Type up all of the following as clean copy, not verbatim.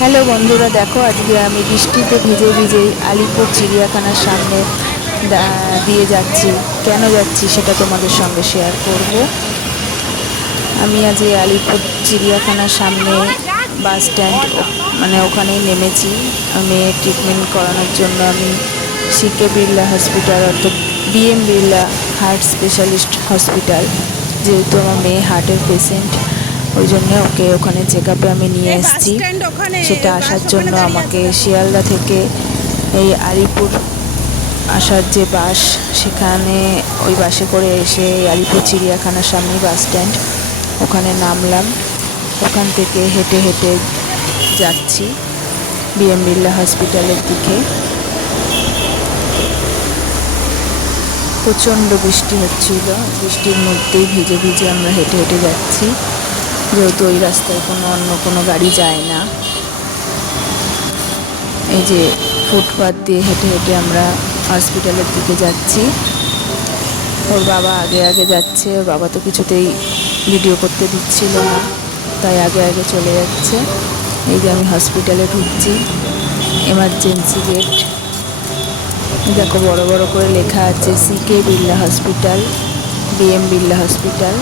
Hello বন্ধুরা, দেখো আজকে আমি বৃষ্টিতে ভিজে ভিজেই আলিপুর চিড়িয়াখানার সামনে দিয়ে যাচ্ছি। কেন যাচ্ছি সেটা তোমাদের সঙ্গে শেয়ার করব। আমি আজ এই আলিপুর চিড়িয়াখানার সামনে বাস স্ট্যান্ড মানে ওখানেই নেমেছি। মেয়ের ট্রিটমেন্ট করানোর জন্য আমি সিকে বিড়লা হসপিটাল অর্থাৎ BM Birla heart specialist hospital, যেহেতু আমার মেয়ে হার্টের পেশেন্ট, ওই জন্য ওকে ওখানে চেক আপে আমি নিয়ে এসেছি। সেটা আসার জন্য আমাকে শিয়ালদা থেকে এই আলিপুর আসার যে বাস, সেখানে ওই বাসে করে এসে আলিপুর চিড়িয়াখানার সামনে বাস স্ট্যান্ড, ওখানে নামলাম। ওখান থেকে হেঁটে হেঁটে যাচ্ছি বিএম বিড়লা হসপিটালের দিকে। প্রচণ্ড বৃষ্টি হচ্ছিল, বৃষ্টির মধ্যেই ভিজে ভিজে আমরা হেঁটে হেঁটে যাচ্ছি, যেহেতু ওই রাস্তায় অন্য কোনো গাড়ি যায় না। এই যে ফুটপাথ দিয়ে হেঁটে হেঁটে আমরা হসপিটালের দিকে যাচ্ছি। ওর বাবা আগে আগে যাচ্ছে, ওর বাবা তো কিছুতেই ভিডিও করতে দিচ্ছিল না, তাই আগে আগে চলে যাচ্ছে। এই যে আমি হসপিটালে ঢুকছি, এমার্জেন্সি গেট। দেখো বড় বড় করে লেখা আছে CK Birla hospital, BM Birla hospital.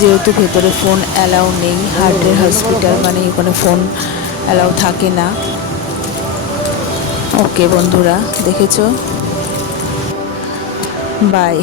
যেহেতু ভেতরে ফোন অ্যালাউ নেই, হার্টের হসপিটাল মানে ওখানে ফোন অ্যালাউ থাকে না। ওকে বন্ধুরা, দেখেছো, বাই।